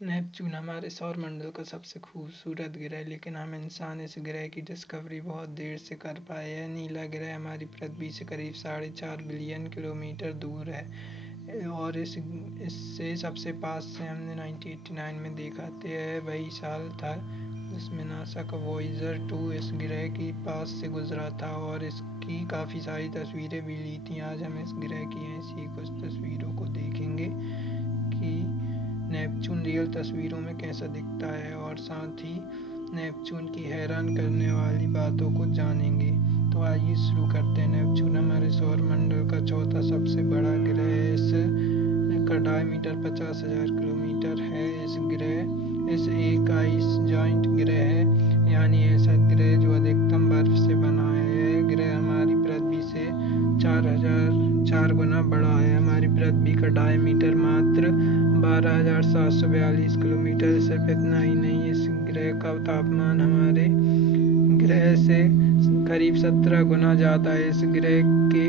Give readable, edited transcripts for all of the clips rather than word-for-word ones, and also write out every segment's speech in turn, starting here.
Neptune हमारे सौरमंडल का सबसे खूबसूरत ग्रह है, लेकिन हम इंसान इस ग्रह की डिस्कवरी बहुत देर से कर पाए। यह नीला ग्रह हमारी पृथ्वी से करीब 4.5 बिलियन किलोमीटर दूर है और इससे सबसे पास से हमने 1989 में देखा था। यह वही साल था जिसमें नासा का वॉयेजर 2 इस ग्रह के पास से गुजरा था और इसकी काफ़ी सारी तस्वीरें भी ली थी। आज हम इस ग्रह की ऐसी कुछ तस्वीरों को देखेंगे कि नेपच्यून रियल तस्वीरों में कैसा दिखता है और साथ ही नेपच्यून की हैरान करने वाली बातों को जानेंगे। तो आइए शुरू करते हैं। नेपच्यून हमारे सौरमंडल का चौथा सबसे बड़ा ग्रह है। इसका डायमीटर 50,000 किलोमीटर है। इस एक आइस जॉइंट ग्रह है, यानी ऐसा ग्रह जो अधिकतम बर्फ से बना है। यह ग्रह हमारी पृथ्वी से 4 गुना बड़ा है। हमारी पृथ्वी का डायमीटर मात्र 12,742 किलोमीटर। सिर्फ इतना ही नहीं, इस ग्रह का तापमान हमारे ग्रह से करीब 17 गुना ज़्यादा है। इस ग्रह के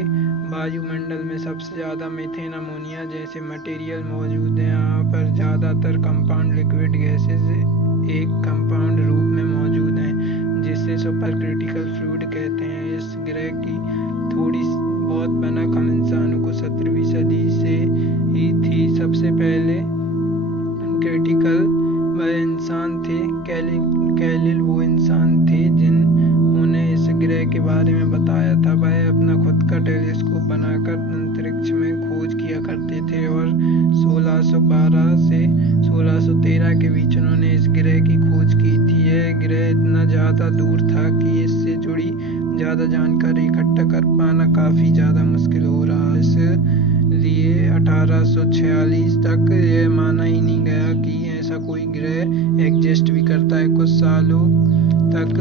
वायुमंडल में सबसे ज़्यादा मीथेन, अमोनिया जैसे मटेरियल मौजूद हैं। यहाँ पर ज़्यादातर कंपाउंड लिक्विड गैसेस एक कंपाउंड रूप में मौजूद हैं, जिसे सुपर क्रिटिकल फ्लूइड कहते हैं। इस ग्रह की थोड़ी बहुत भनक हम इंसानों को 17वीं सदी से ही थी। सबसे पहले क्रिटिकल वह इंसान थे, कैलिल वो इंसान थे जिन्होंने इस ग्रह के बारे में बताया था। वह अपना खुद का टेलीस्कोप बनाकर अंतरिक्ष में खोज किया करते थे और 1612 से 1613 के बीच उन्होंने इस ग्रह की खोज की थी। यह ग्रह इतना ज़्यादा दूर था कि इससे जुड़ी ज़्यादा जानकारी इकट्ठा कर पाना काफ़ी ज़्यादा मुश्किल हो रहा। इसलिए 1846 तक यह माना ही नहीं गया कि ऐसा कोई ग्रह एग्जिस्ट भी करता है। कुछ सालों तक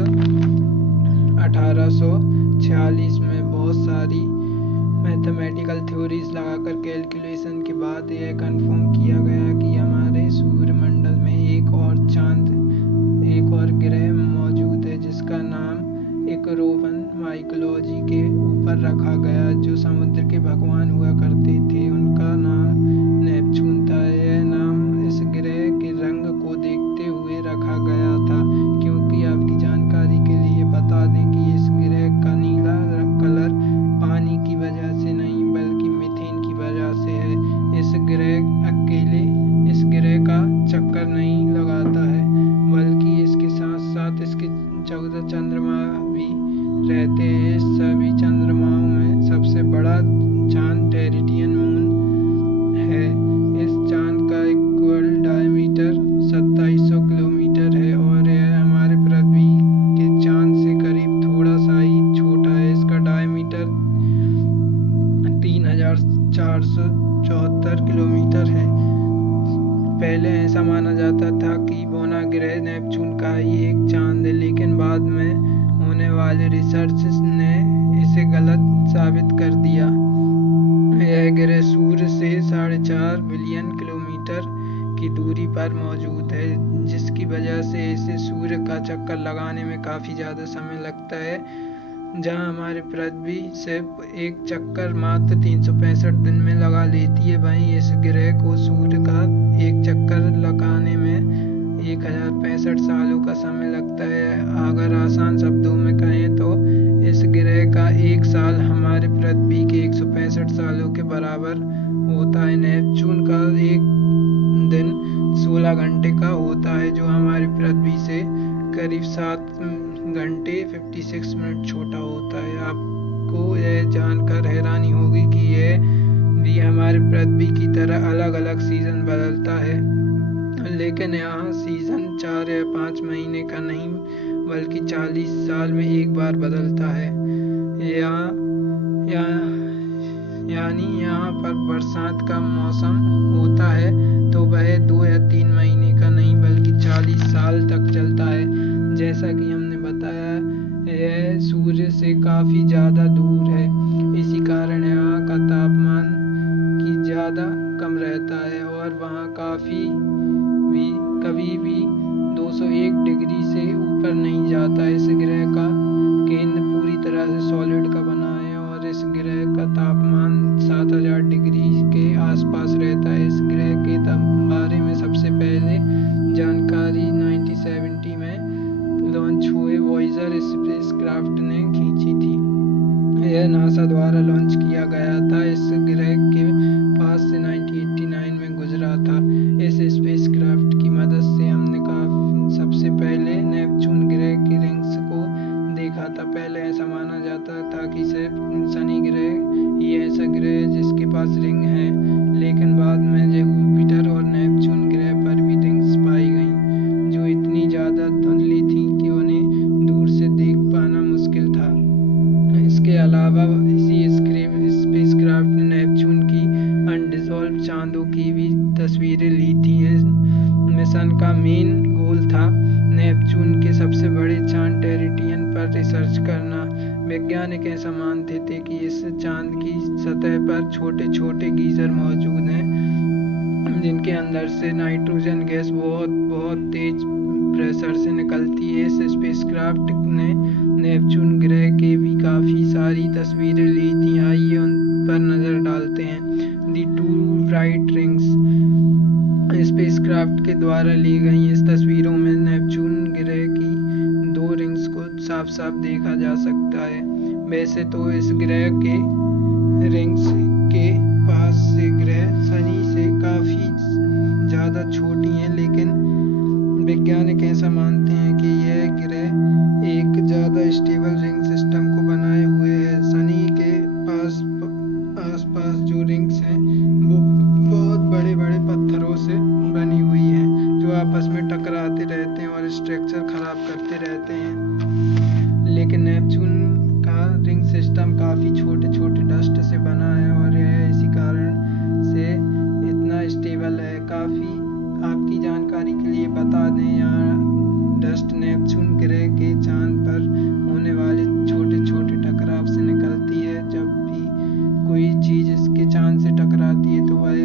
1846 में बहुत सारी मैथमेटिकल थ्योरीज लगाकर कैलकुलेशन के बाद यह कंफर्म किया गया कि हमारे सूर्यमंडल में एक और ग्रह मौजूद है, जिसका नाम इकरोवन माइकोलॉजी के ऊपर रखा गया। जो समुद्र के भगवान हुआ करते थे, उनका नाम नेपच्यून था। यह नाम इस ग्रह के रंग को देखते हुए रखा गया था, क्योंकि आपकी जानकारी के लिए बता दें कि इस ग्रह का नीला कलर पानी की वजह से नहीं बल्कि मीथेन की वजह से है। इस ग्रह का चक्कर नहीं लगाता है, बल्कि इसके साथ साथ इसके 14 चंद्रमा भी रहते हैं। इस सभी चंद्रमाओं में सबसे बड़ा चांद टेरिटियन मून है। इस चांद का इक्वल डायमीटर 2700 किलोमीटर है और यह हमारे पृथ्वी के चांद से करीब थोड़ा सा ही छोटा है। इसका डायमीटर 3474 किलोमीटर है। पहले ऐसा माना जाता था कि बोना ग्रह नेपच्यून का ही एक चांद है, लेकिन बाद में होने वाले रिसर्च ने इसे गलत साबित कर दिया। यह ग्रह सूर्य से 4.5 बिलियन किलोमीटर की दूरी पर मौजूद है, जिसकी वजह से इसे सूर्य का चक्कर लगाने में काफ़ी ज़्यादा समय लगता है। जहां हमारी पृथ्वी सिर्फ एक चक्कर मात्र 365 दिन में लगा लेती है, वहीं इस ग्रह को सूर्य का एक चक्कर लगाने में 1065 सालों का समय लगता है। अगर आसान शब्दों में कहें तो इस ग्रह का एक साल हमारे पृथ्वी के 165 सालों के बराबर होता है। नेपच्यून का एक दिन 16 घंटे का होता है, जो हमारी पृथ्वी से करीब 7 घंटे 56 मिनट छोटा होता है। आपको यह जानकर हैरानी होगी कि यह भी हमारे पृथ्वी की तरह अलग अलग सीजन बदलता है, लेकिन यहाँ सीजन 4 या 5 महीने का नहीं बल्कि 40 साल में एक बार बदलता है। यानी यहाँ पर बरसात का मौसम होता है तो वह 2 या 3 महीने का नहीं बल्कि 40 साल तक चलता है। जैसा कि हमने बताया, यह सूर्य से काफ़ी ज़्यादा दूर है, इसी कारण यहाँ का तापमान की ज़्यादा कम रहता है और वहाँ कभी भी 201 डिग्री से ऊपर नहीं जाता। इस ग्रह का केंद्र पूरी तरह से सॉलिड का बना है और इस ग्रह का तापमान 7000 डिग्री के आसपास रहता है। इस ग्रह के बारे में सबसे पहले मेन गोल था नेपच्यून के सबसे बड़े चांद टेरिटियन पर रिसर्च करना। वैज्ञानिक ऐसा मानते थे कि इस चांद की सतह पर छोटे छोटे गीजर मौजूद हैं जिनके अंदर से नाइट्रोजन गैस बहुत बहुत तेज प्रेशर से निकलती है। इस स्पेसक्राफ्ट ने नेपच्यून ग्रह के भी काफ़ी सारी तस्वीरें ली थी। आइए उन पर नज़र डालते हैं। दी टू ब्राइट रिंग्स स्पेसक्राफ्ट के द्वारा ली गई इस तस्वीरों में नेपच्यून ग्रह की 2 रिंग्स को साफ साफ देखा जा सकता है। वैसे तो इस ग्रह के रिंग्स के पास से ग्रह शनि से काफ़ी ज़्यादा छोटी हैं, लेकिन वैज्ञानिक ऐसा मानते हैं कि यह ग्रह एक ज़्यादा स्टेबल रिंग सिस्टम को बनाए हुए है। शनि के आसपास जो रिंग्स हैं वो बहुत बड़े बड़े पत्थरों से बनी हुई हैं जो आपस में टकराते रहते हैं और स्ट्रक्चर खराब करते रहते हैं। लेकिन नेपच्यून का रिंग सिस्टम काफ़ी छोटे छोटे डस्ट से बना है और यह इसी कारण से इतना स्टेबल है। काफ़ी आपकी जानकारी के लिए बता दें, यहाँ डस्ट नेपच्यून ग्रह के चांद पर होने वाले छोटे छोटे टकराव से निकलती है। जब भी कोई चीज़ इसके चांद से टकराती है तो वह